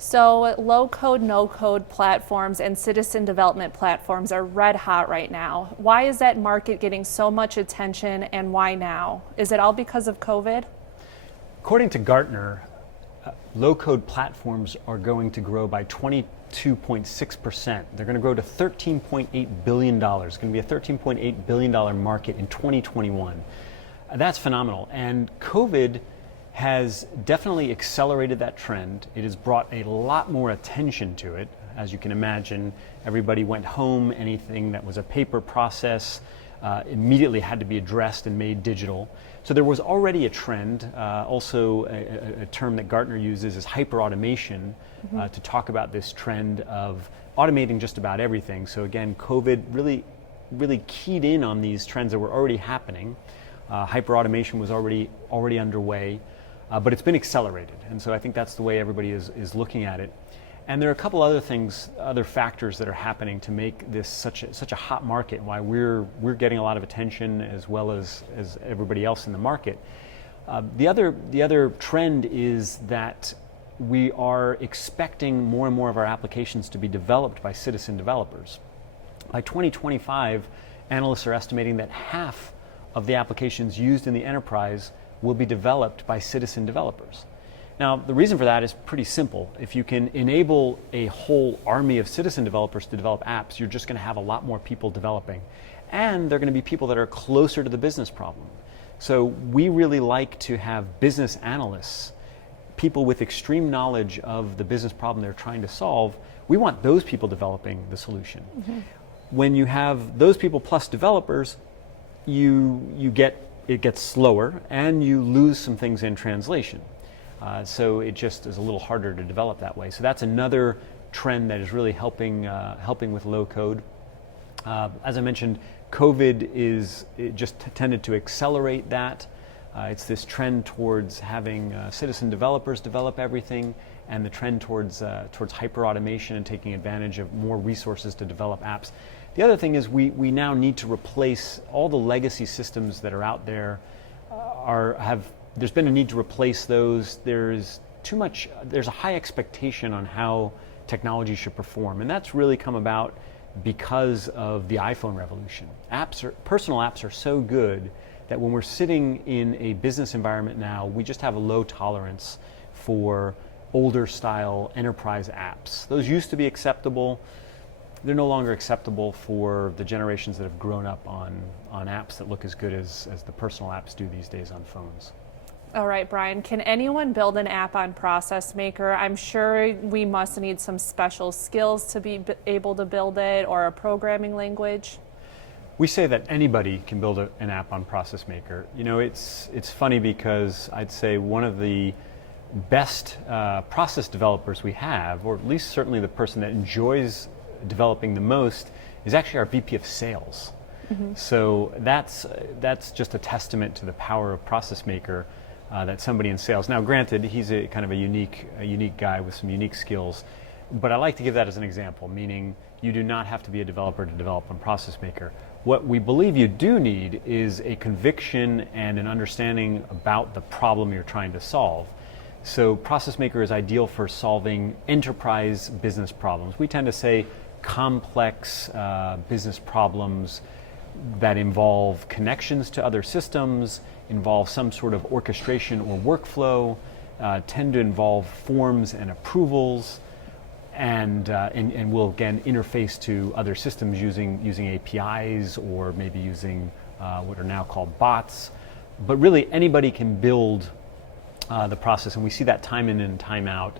So low code, no code platforms and citizen development platforms are red hot right now. Why is that market getting so much attention and why now? Is it all because of COVID? According to Gartner, low-code platforms are going to grow by 22.6%. They're going to grow to $13.8 billion. It's going to be a $13.8 billion market in 2021. That's phenomenal. And COVID has definitely accelerated that trend. It has brought a lot more attention to it. As you can imagine, everybody went home. Anything that was a paper process immediately had to be addressed and made digital. So there was already a trend. Also, a term that Gartner uses is hyperautomation to talk about this trend of automating just about everything. So again, COVID really keyed in on these trends that were already happening. Hyperautomation was already underway, but it's been accelerated. And so I think that's the way everybody is looking at it. And there are a couple other things, other factors that are happening to make this such a hot market, and why we're getting a lot of attention as well as everybody else in the market. The other trend is that we are expecting more and more of our applications to be developed by citizen developers. By 2025, analysts are estimating that half of the applications used in the enterprise will be developed by citizen developers. Now, the reason for that is pretty simple. If you can enable a whole army of citizen developers to develop apps, you're just going to have a lot more people developing. And they're going to be people that are closer to the business problem. So we really like to have business analysts, people with extreme knowledge of the business problem they're trying to solve. We want those people developing the solution. When you have those people plus developers, it gets slower and you lose some things in translation. So it just is a little harder to develop that way. So that's another trend that is really helping with low code. As I mentioned, COVID just tended to accelerate that. It's this trend towards having citizen developers develop everything, and the trend towards hyperautomation and taking advantage of more resources to develop apps. The other thing is we now need to replace all the legacy systems that are out there. There's been a need to replace those. There's a high expectation on how technology should perform, and that's really come about because of the iPhone revolution. Personal apps are so good that when we're sitting in a business environment now, we just have a low tolerance for older style enterprise apps. Those used to be acceptable. They're no longer acceptable for the generations that have grown up on apps that look as good as the personal apps do these days on phones. All right, Brian, can anyone build an app on ProcessMaker? I'm sure we must need some special skills to be able to build it, or a programming language. We say that anybody can build an app on ProcessMaker. You know, it's funny because I'd say one of the best process developers we have, or at least certainly the person that enjoys developing the most, is actually our VP of sales. So that's just a testament to the power of ProcessMaker. That somebody in sales. Now, granted, he's a kind of a unique guy with some unique skills, but I like to give that as an example, meaning you do not have to be a developer to develop on ProcessMaker. What we believe you do need is a conviction and an understanding about the problem you're trying to solve. So ProcessMaker is ideal for solving enterprise business problems. We tend to say complex business problems that involve connections to other systems, involve some sort of orchestration or workflow, tend to involve forms and approvals, and will again interface to other systems using APIs, or maybe using what are now called bots. But really anybody can build the process, and we see that time in and time out.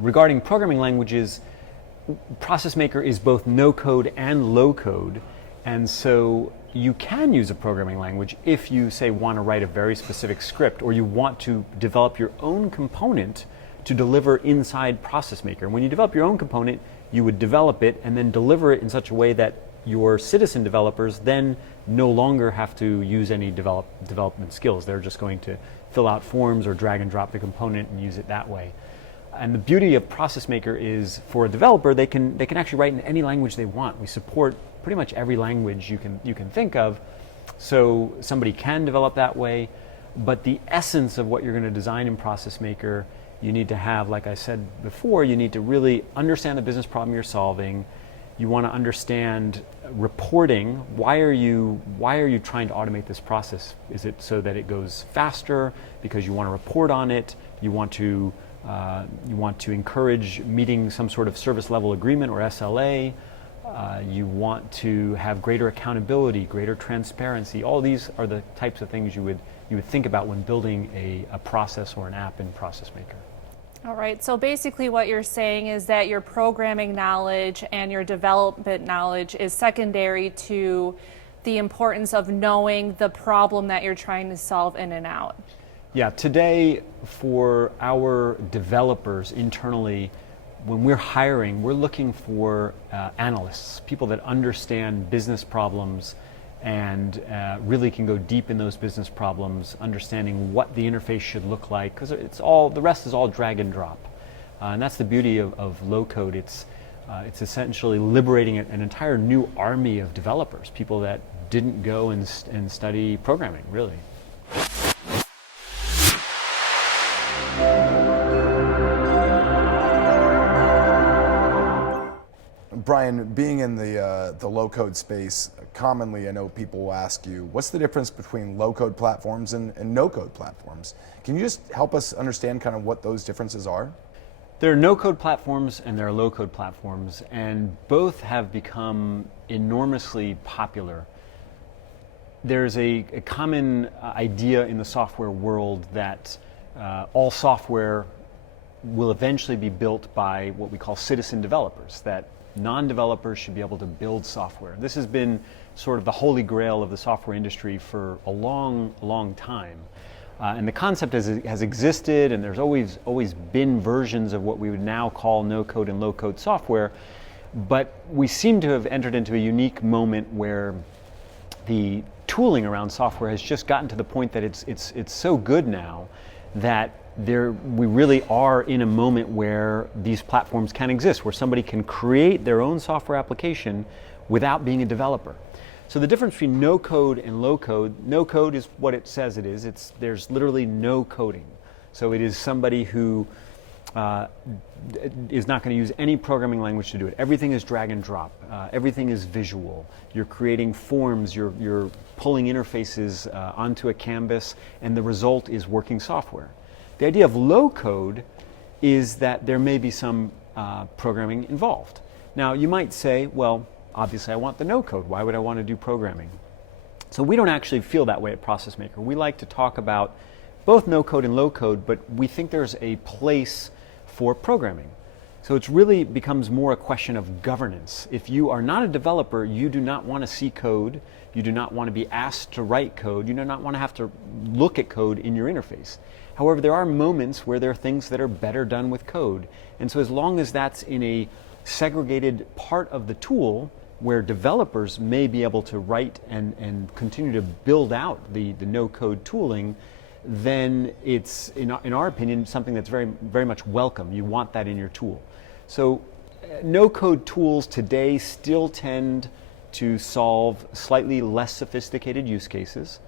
Regarding programming languages, ProcessMaker is both no code and low code. And so you can use a programming language if you, say, want to write a very specific script, or you want to develop your own component to deliver inside ProcessMaker. When you develop your own component, you would develop it and then deliver it in such a way that your citizen developers then no longer have to use any development skills. They're just going to fill out forms or drag and drop the component and use it that way. And the beauty of ProcessMaker is, for a developer, they can actually write in any language they want. We support pretty much every language you can think of, so somebody can develop that way. But the essence of what you're going to design in ProcessMaker You need to have, like I said before, you need to really understand the business problem you're solving. You want to understand reporting. Why are you trying to automate this process? Is it so that it goes faster because you want to report on it? You want to encourage meeting some sort of service level agreement or SLA. You want to have greater accountability, greater transparency. All these are the types of things you would think about when building a process or an app in ProcessMaker. All right, so basically what you're saying is that your programming knowledge and your development knowledge is secondary to the importance of knowing the problem that you're trying to solve in and out. Yeah, today for our developers internally, when we're hiring, we're looking for analysts, people that understand business problems and really can go deep in those business problems, understanding what the interface should look like, because the rest is all drag and drop. And that's the beauty of low code. It's essentially liberating an entire new army of developers, people that didn't go and study programming, really. Brian, being in the low-code space, commonly I know people will ask you, what's the difference between low-code platforms and no-code platforms? Can you just help us understand kind of what those differences are? There are no-code platforms and there are low-code platforms, and both have become enormously popular. There's a common idea in the software world that all software will eventually be built by what we call citizen developers, that non-developers should be able to build software. This has been sort of the holy grail of the software industry for a long, long time. And the concept has existed, and there's always been versions of what we would now call no-code and low-code software. But we seem to have entered into a unique moment where the tooling around software has just gotten to the point that it's so good now that we really are in a moment where these platforms can exist, where somebody can create their own software application without being a developer. So the difference between no code and low code, no code is what it says it is. There's literally no coding. So it is somebody who is not going to use any programming language to do it. Everything is drag and drop. Everything is visual. You're creating forms, you're pulling interfaces onto a canvas, and the result is working software. The idea of low code is that there may be some programming involved. Now you might say, well, obviously I want the no code. Why would I want to do programming? So we don't actually feel that way at ProcessMaker. We like to talk about both no code and low code, but we think there's a place for programming. So it really becomes more a question of governance. If you are not a developer, you do not want to see code. You do not want to be asked to write code. You do not want to have to look at code in your interface. However, there are moments where there are things that are better done with code. And so as long as that's in a segregated part of the tool where developers may be able to write and continue to build out the no-code tooling, then it's, in our opinion, something that's very, very much welcome. You want that in your tool. So no-code tools today still tend to solve slightly less sophisticated use cases.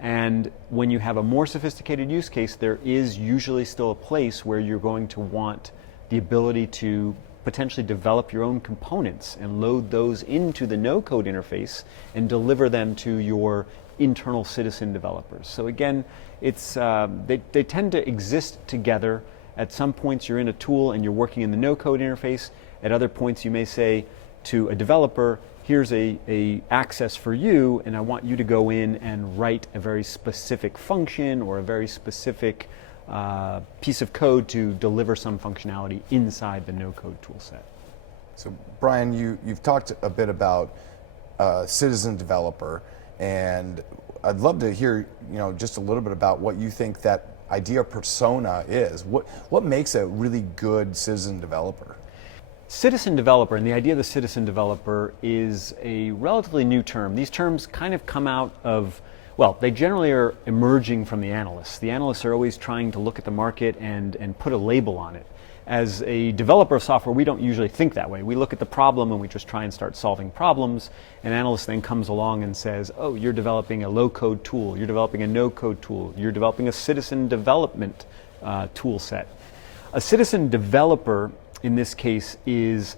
And when you have a more sophisticated use case, there is usually still a place where you're going to want the ability to potentially develop your own components and load those into the no-code interface and deliver them to your internal citizen developers. So again, it's they tend to exist together. At some points you're in a tool and you're working in the no-code interface. At other points you may say to a developer, here's a access for you, and I want you to go in and write a very specific function or a very specific piece of code to deliver some functionality inside the no-code tool set. So Brian, you've talked a bit about citizen developer, and I'd love to hear just a little bit about what you think that idea persona is. What makes a really good citizen developer? Citizen developer, and the idea of the citizen developer is a relatively new term. These terms kind of come out of, well, they generally are emerging from the analysts. The analysts are always trying to look at the market and put a label on it. As a developer of software, we don't usually think that way. We look at the problem and we just try and start solving problems. An analyst then comes along and says, oh, you're developing a low-code tool, you're developing a no-code tool, you're developing a citizen development tool set. A citizen developer, in this case, is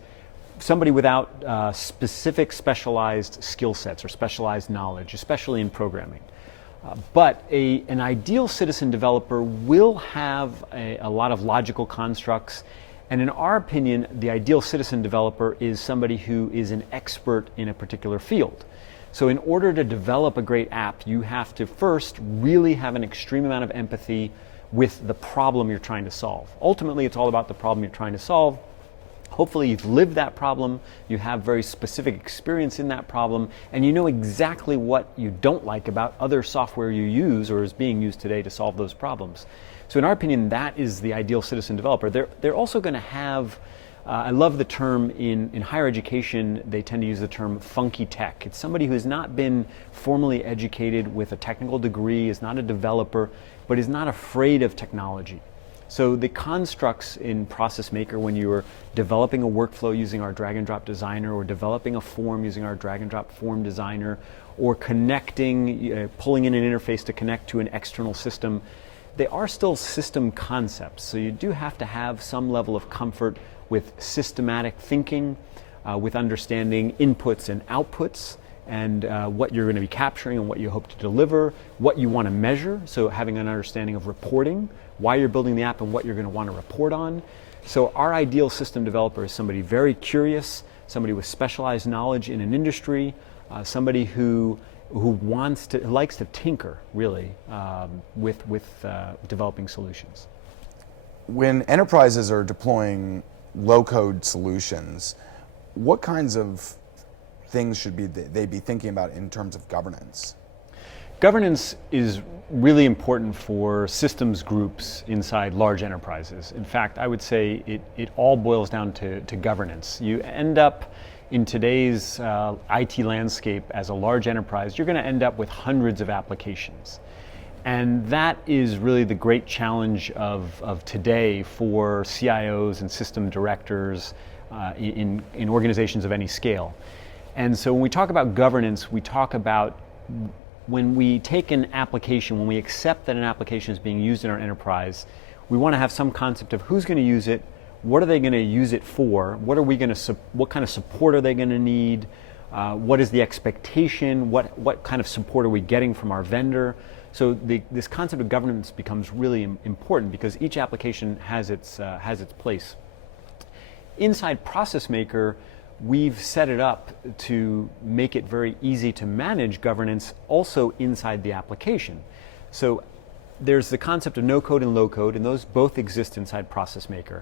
somebody without specific specialized skill sets or specialized knowledge, especially in programming. But an ideal citizen developer will have a lot of logical constructs, and in our opinion, the ideal citizen developer is somebody who is an expert in a particular field. So in order to develop a great app, you have to first really have an extreme amount of empathy with the problem you're trying to solve. Ultimately, it's all about the problem you're trying to solve. Hopefully you've lived that problem, you have very specific experience in that problem, and you know exactly what you don't like about other software you use or is being used today to solve those problems. So in our opinion, that is the ideal citizen developer. They're also going to have, I love the term in higher education, they tend to use the term funky tech. It's somebody who has not been formally educated with a technical degree, is not a developer, but is not afraid of technology. So the constructs in ProcessMaker, when you are developing a workflow using our drag and drop designer, or developing a form using our drag and drop form designer, or connecting, pulling in an interface to connect to an external system, they are still system concepts. So you do have to have some level of comfort with systematic thinking, with understanding inputs and outputs, and what you're going to be capturing and what you hope to deliver, what you want to measure, so having an understanding of reporting, why you're building the app and what you're going to want to report on. So our ideal system developer is somebody very curious, somebody with specialized knowledge in an industry, somebody who likes to tinker really with developing solutions. When enterprises are deploying low-code solutions, what kinds of things should they be thinking about in terms of governance? Governance is really important for systems groups inside large enterprises. In fact, I would say it all boils down to governance. You end up in today's IT landscape as a large enterprise, you're going to end up with hundreds of applications. And that is really the great challenge of today for CIOs and system directors in organizations of any scale. And so when we talk about governance, we talk about when we take an application, when we accept that an application is being used in our enterprise, we want to have some concept of who's going to use it, what are they going to use it for, what kind of support are they going to need, what is the expectation, what kind of support are we getting from our vendor. So this concept of governance becomes really important because each application has its place. Inside ProcessMaker, we've set it up to make it very easy to manage governance also inside the application. So there's the concept of no code and low code, and those both exist inside ProcessMaker.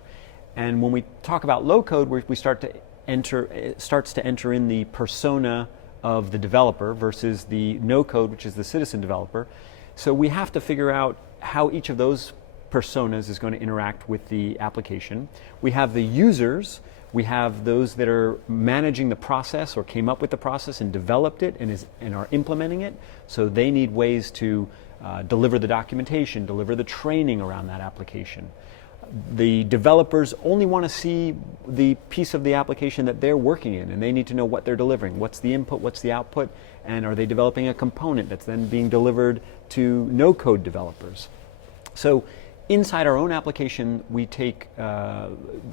And when we talk about low code, we it starts to enter in the persona of the developer versus the no code, which is the citizen developer. So we have to figure out how each of those personas is going to interact with the application. We have the users. We have those that are managing the process or came up with the process and developed it and are implementing it. So they need ways to deliver the documentation, deliver the training around that application. The developers only want to see the piece of the application that they're working in, and they need to know what they're delivering. What's the input, what's the output, and are they developing a component that's then being delivered to no-code developers? So inside our own application, we take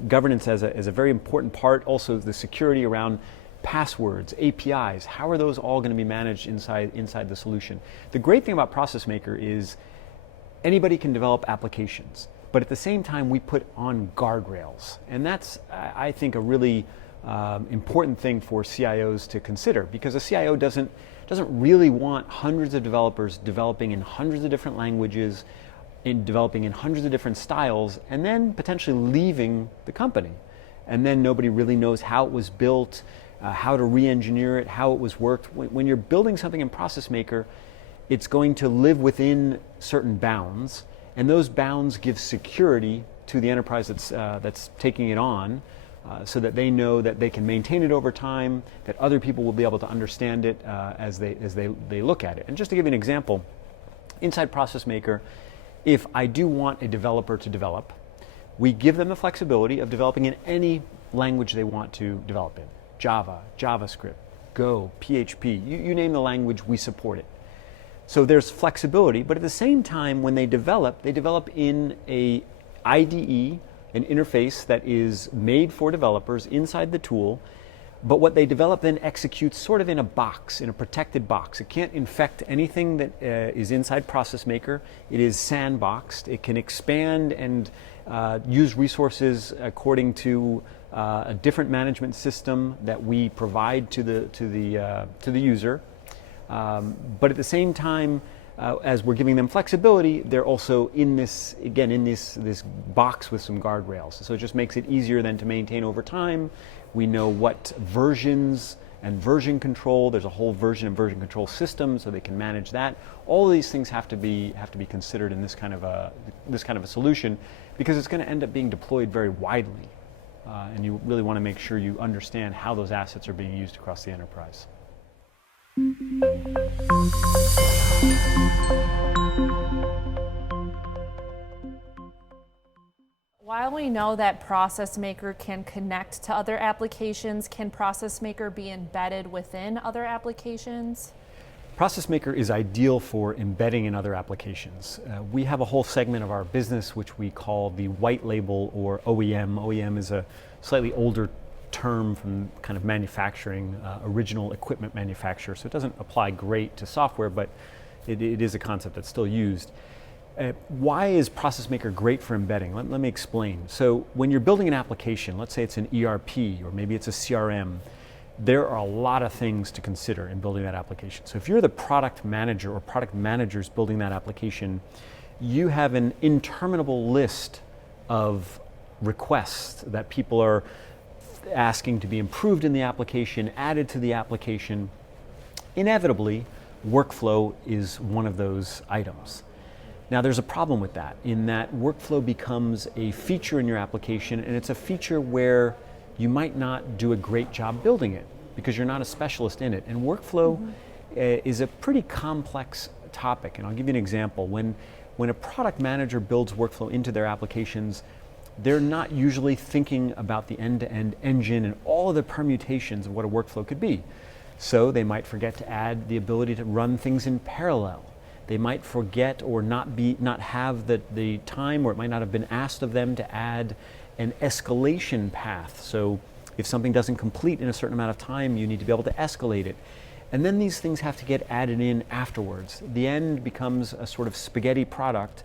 governance as a very important part. Also, the security around passwords, APIs. How are those all going to be managed inside the solution? The great thing about ProcessMaker is anybody can develop applications, but at the same time, we put on guardrails, and that's I think a really important thing for CIOs to consider, because a CIO doesn't really want hundreds of developers developing in hundreds of different languages, developing in hundreds of different styles, and then potentially leaving the company. And then nobody really knows how it was built, how to re-engineer it, how it was worked. When you're building something in ProcessMaker, it's going to live within certain bounds, and those bounds give security to the enterprise that's taking it on, so that they know that they can maintain it over time, that other people will be able to understand it as they look at it. And just to give you an example, inside ProcessMaker, if I do want a developer to develop, we give them the flexibility of developing in any language they want to develop in. Java, JavaScript, Go, PHP, you name the language, we support it. So there's flexibility, but at the same time, when they develop in a IDE an interface that is made for developers inside the tool, but what they develop then executes sort of in a box, in a protected box. It can't infect anything that is inside ProcessMaker. It is sandboxed. It can expand and use resources according to a different management system that we provide to the user. But at the same time, as we're giving them flexibility, they're also in this box with some guardrails. So it just makes it easier then to maintain over time. We know what versions and version control. There's a whole version and version control system, so they can manage that. All of these things have to be considered in this kind of a solution, because it's going to end up being deployed very widely, and you really want to make sure you understand how those assets are being used across the enterprise. While we know that ProcessMaker can connect to other applications, can ProcessMaker be embedded within other applications? ProcessMaker is ideal for embedding in other applications. We have a whole segment of our business which we call the white label, or OEM. OEM is a slightly older term from kind of manufacturing, original equipment manufacturer, so it doesn't apply great to software, but it is a concept that's still used. Why is ProcessMaker great for embedding? Let me explain. So when you're building an application, let's say it's an ERP or maybe it's a CRM, there are a lot of things to consider in building that application. So if you're the product manager or product managers building that application, you have an interminable list of requests that people are asking to be improved in the application, added to the application. Inevitably, workflow is one of those items. Now there's a problem with that, in that workflow becomes a feature in your application, and it's a feature where you might not do a great job building it because you're not a specialist in it. And workflow is a pretty complex topic, and I'll give you an example. When a product manager builds workflow into their applications, they're not usually thinking about the end-to-end engine and all of the permutations of what a workflow could be. So they might forget to add the ability to run things in parallel. They might forget or not have the time, or it might not have been asked of them to add an escalation path. So if something doesn't complete in a certain amount of time, you need to be able to escalate it. And then these things have to get added in afterwards. The end becomes a sort of spaghetti product.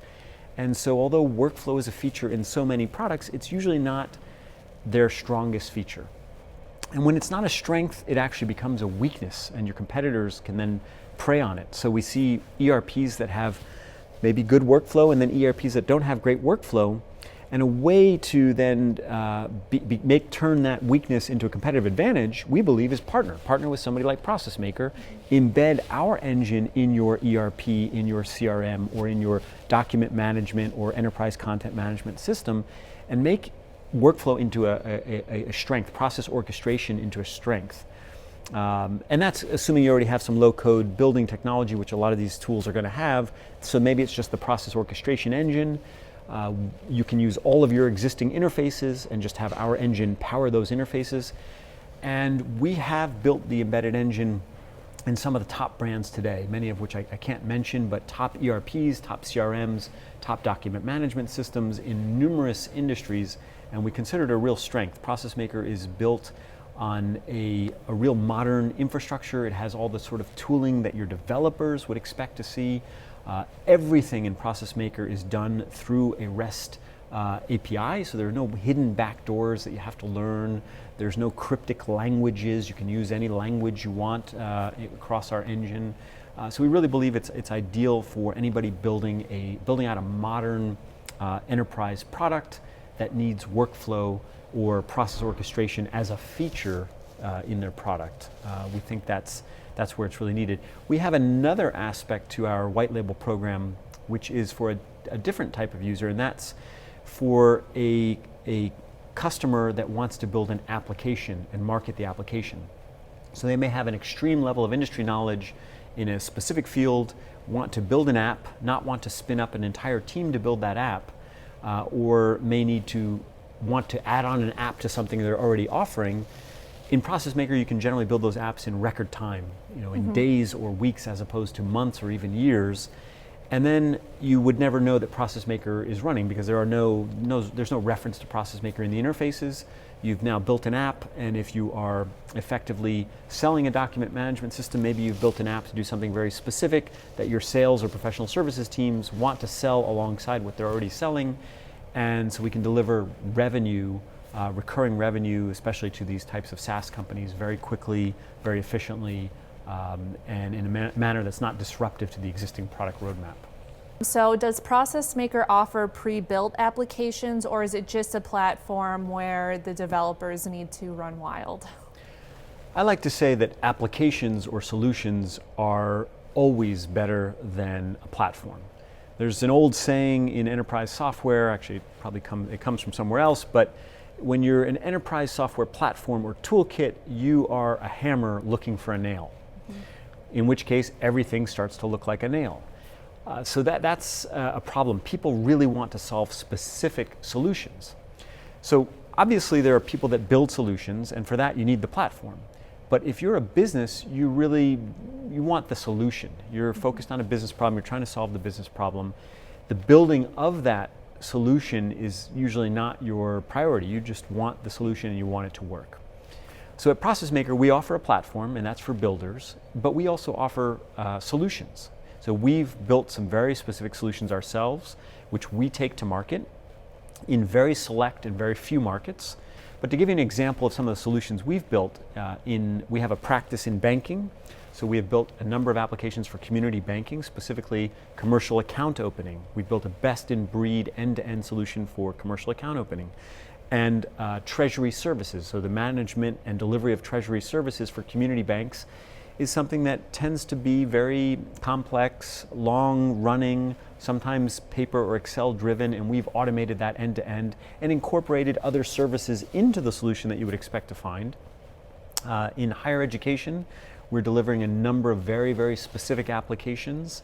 And so although workflow is a feature in so many products, it's usually not their strongest feature. And when it's not a strength, it actually becomes a weakness, and your competitors can then prey on it. So we see ERPs that have maybe good workflow, and then ERPs that don't have great workflow. And a way to then turn that weakness into a competitive advantage, we believe, is partner with somebody like ProcessMaker, embed our engine in your ERP, in your CRM, or in your document management or enterprise content management system, and make workflow into a strength, process orchestration into a strength. And that's assuming you already have some low-code building technology, which a lot of these tools are going to have. So maybe it's just the process orchestration engine. You can use all of your existing interfaces and just have our engine power those interfaces. And we have built the embedded engine in some of the top brands today, many of which I can't mention, but top ERPs, top CRMs, top document management systems in numerous industries, and we consider it a real strength. ProcessMaker is built on a real modern infrastructure. It has all the sort of tooling that your developers would expect to see. Everything in ProcessMaker is done through a REST API, so there are no hidden backdoors that you have to learn. There's no cryptic languages. You can use any language you want across our engine. So we really believe it's ideal for anybody building out a modern enterprise product that needs workflow or process orchestration as a feature in their product. We think that's where it's really needed. We have another aspect to our white label program, which is for a different type of user, and that's for a customer that wants to build an application and market the application. So they may have an extreme level of industry knowledge in a specific field, want to build an app, not want to spin up an entire team to build that app, or may want to add on an app to something they're already offering. In ProcessMaker, you can generally build those apps in record time, in days or weeks as opposed to months or even years. And then you would never know that ProcessMaker is running because there's no reference to ProcessMaker in the interfaces. You've now built an app, and if you are effectively selling a document management system, maybe you've built an app to do something very specific that your sales or professional services teams want to sell alongside what they're already selling. And so we can deliver revenue, recurring revenue, especially to these types of SaaS companies, very quickly, very efficiently, and in a manner that's not disruptive to the existing product roadmap. So does ProcessMaker offer pre-built applications, or is it just a platform where the developers need to run wild? I like to say that applications or solutions are always better than a platform. There's an old saying in enterprise software, actually it comes from somewhere else, but when you're an enterprise software platform or toolkit, you are a hammer looking for a nail. In which case everything starts to look like a nail. So that's a problem. People really want to solve specific solutions. So obviously there are people that build solutions, and for that you need the platform. But if you're a business, you want the solution. You're focused on a business problem, you're trying to solve the business problem. The building of that solution is usually not your priority. You just want the solution and you want it to work. So at ProcessMaker, we offer a platform, and that's for builders, but we also offer solutions. So we've built some very specific solutions ourselves, which we take to market in very select and very few markets. But to give you an example of some of the solutions we've built, we have a practice in banking. So we have built a number of applications for community banking, specifically commercial account opening. We've built a best-in-breed end-to-end solution for commercial account opening. And treasury services, so the management and delivery of treasury services for community banks is something that tends to be very complex, long-running, sometimes paper or Excel driven, and we've automated that end-to-end and incorporated other services into the solution that you would expect to find. In higher education, we're delivering a number of very, very specific applications,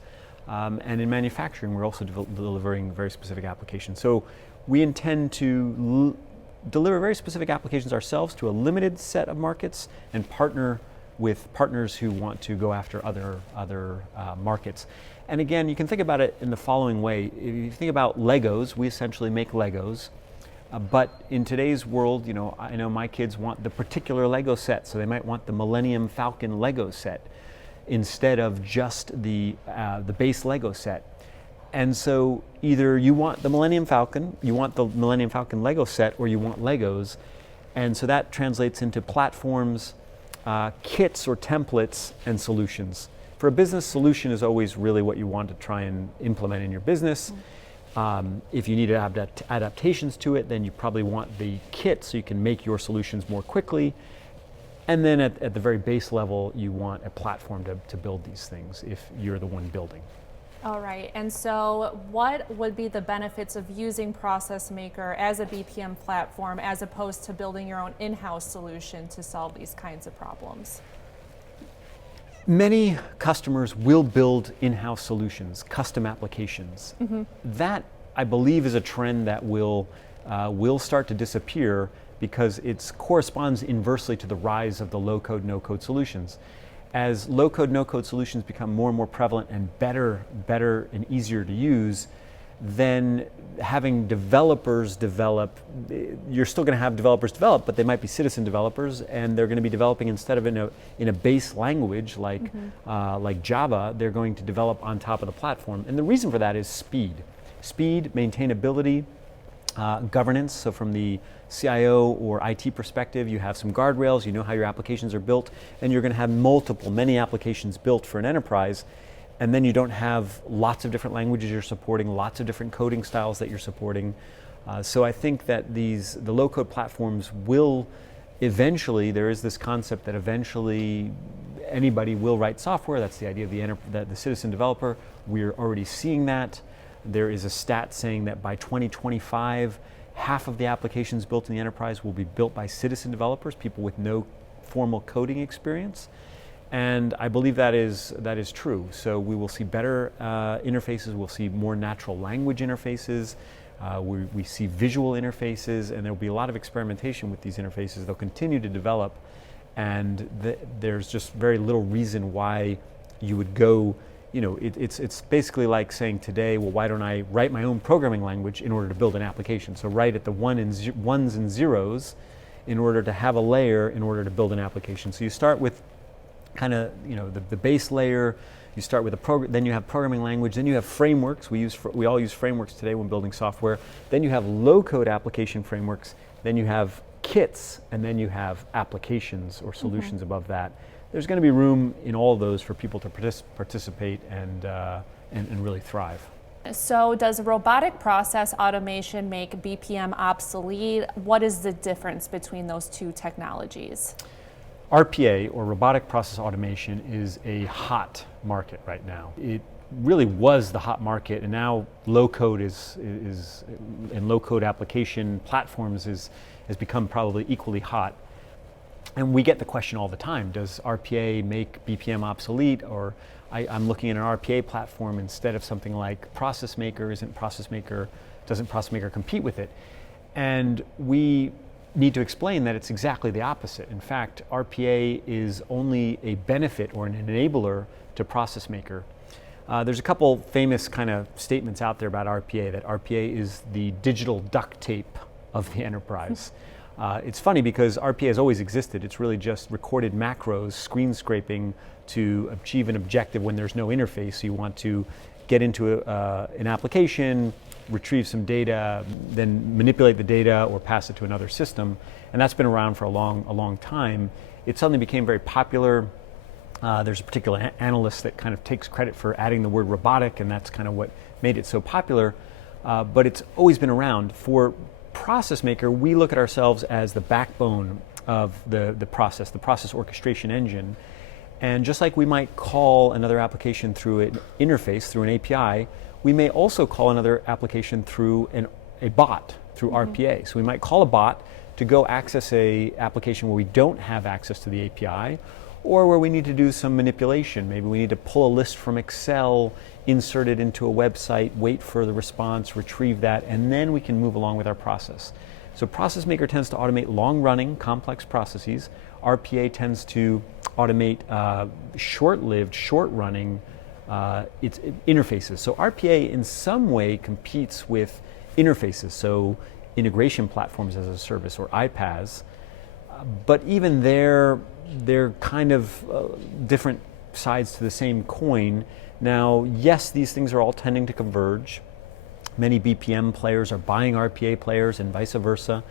and in manufacturing, we're also delivering very specific applications. So we intend to deliver very specific applications ourselves to a limited set of markets and partner with partners who want to go after other markets. And again, you can think about it in the following way. If you think about Legos, we essentially make Legos. But in today's world, I know my kids want the particular Lego set, so they might want the Millennium Falcon Lego set instead of just the base Lego set. And so either you want the Millennium Falcon Lego set, or you want Legos. And so that translates into platforms, kits or templates, and solutions. For a business, solution is always really what you want to try and implement in your business. If you need adaptations to it, then you probably want the kit so you can make your solutions more quickly. And then at the very base level, you want a platform to build these things if you're the one building. All right, and so what would be the benefits of using ProcessMaker as a BPM platform as opposed to building your own in-house solution to solve these kinds of problems? Many customers will build in-house solutions, custom applications. That, I believe, is a trend that will start to disappear because it corresponds inversely to the rise of the low-code, no-code solutions. As low-code, no-code solutions become more and more prevalent and better and easier to use, then having developers develop, you're still going to have developers develop, but they might be citizen developers, and they're going to be developing instead of in a base language like Java, they're going to develop on top of the platform. And the reason for that is speed, maintainability, governance. So from the CIO or IT perspective, you have some guardrails, you know how your applications are built, and you're going to have many applications built for an enterprise, and then you don't have lots of different languages you're supporting, lots of different coding styles that you're supporting. So I think that the low-code platforms will eventually, there is this concept that eventually anybody will write software. That's the idea of the citizen developer. We're already seeing that. There is a stat saying that by 2025, half of the applications built in the enterprise will be built by citizen developers, people with no formal coding experience. And I believe that is true. So we will see better interfaces, we'll see more natural language interfaces, we see visual interfaces, and there will be a lot of experimentation with these interfaces. They'll continue to develop, and there's just very little reason why you would go it's basically like saying today, well, why don't I write my own programming language in order to build an application? So write at the ones and zeros in order to have a layer in order to build an application. So you start with kind of the base layer. You start with a program, then you have programming language, then you have frameworks. We all use frameworks today when building software. Then you have low-code application frameworks. Then you have kits, and then you have applications or solutions above that. There's going to be room in all of those for people to participate and really thrive. So does robotic process automation make BPM obsolete? What is the difference between those two technologies? RPA, or robotic process automation, is a hot market right now. It really was the hot market, and now low-code and low-code application platforms has become probably equally hot. And we get the question all the time, does RPA make BPM obsolete? Or I'm looking at an RPA platform instead of something like ProcessMaker. Doesn't ProcessMaker compete with it? And we need to explain that it's exactly the opposite. In fact, RPA is only a benefit or an enabler to ProcessMaker. There's a couple famous kind of statements out there about RPA, that RPA is the digital duct tape of the enterprise. It's funny because RPA has always existed. It's really just recorded macros, screen scraping to achieve an objective when there's no interface. So you want to get into an application, retrieve some data, then manipulate the data or pass it to another system. And that's been around for a long time. It suddenly became very popular. There's a particular analyst that kind of takes credit for adding the word robotic, and that's kind of what made it so popular. But it's always been around. For ProcessMaker, we look at ourselves as the backbone of the process orchestration engine. And just like we might call another application through an interface, through an API, we may also call another application through a bot, through RPA. So we might call a bot to go access a application where we don't have access to the API, or where we need to do some manipulation. Maybe we need to pull a list from Excel, insert it into a website, wait for the response, retrieve that, and then we can move along with our process. So ProcessMaker tends to automate long-running, complex processes. RPA tends to automate short-lived, short-running its interfaces. So RPA in some way competes with interfaces, so integration platforms as a service, or iPaaS. But even they're kind of different sides to the same coin. Now, yes, these things are all tending to converge. Many BPM players are buying RPA players and vice versa.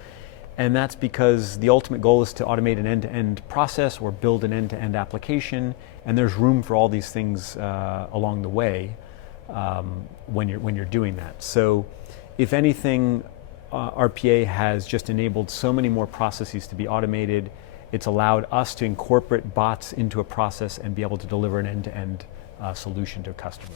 And that's because the ultimate goal is to automate an end-to-end process or build an end-to-end application. And there's room for all these things along the way when you're doing that. So if anything, RPA has just enabled so many more processes to be automated. It's allowed us to incorporate bots into a process and be able to deliver an end-to-end solution to a customer.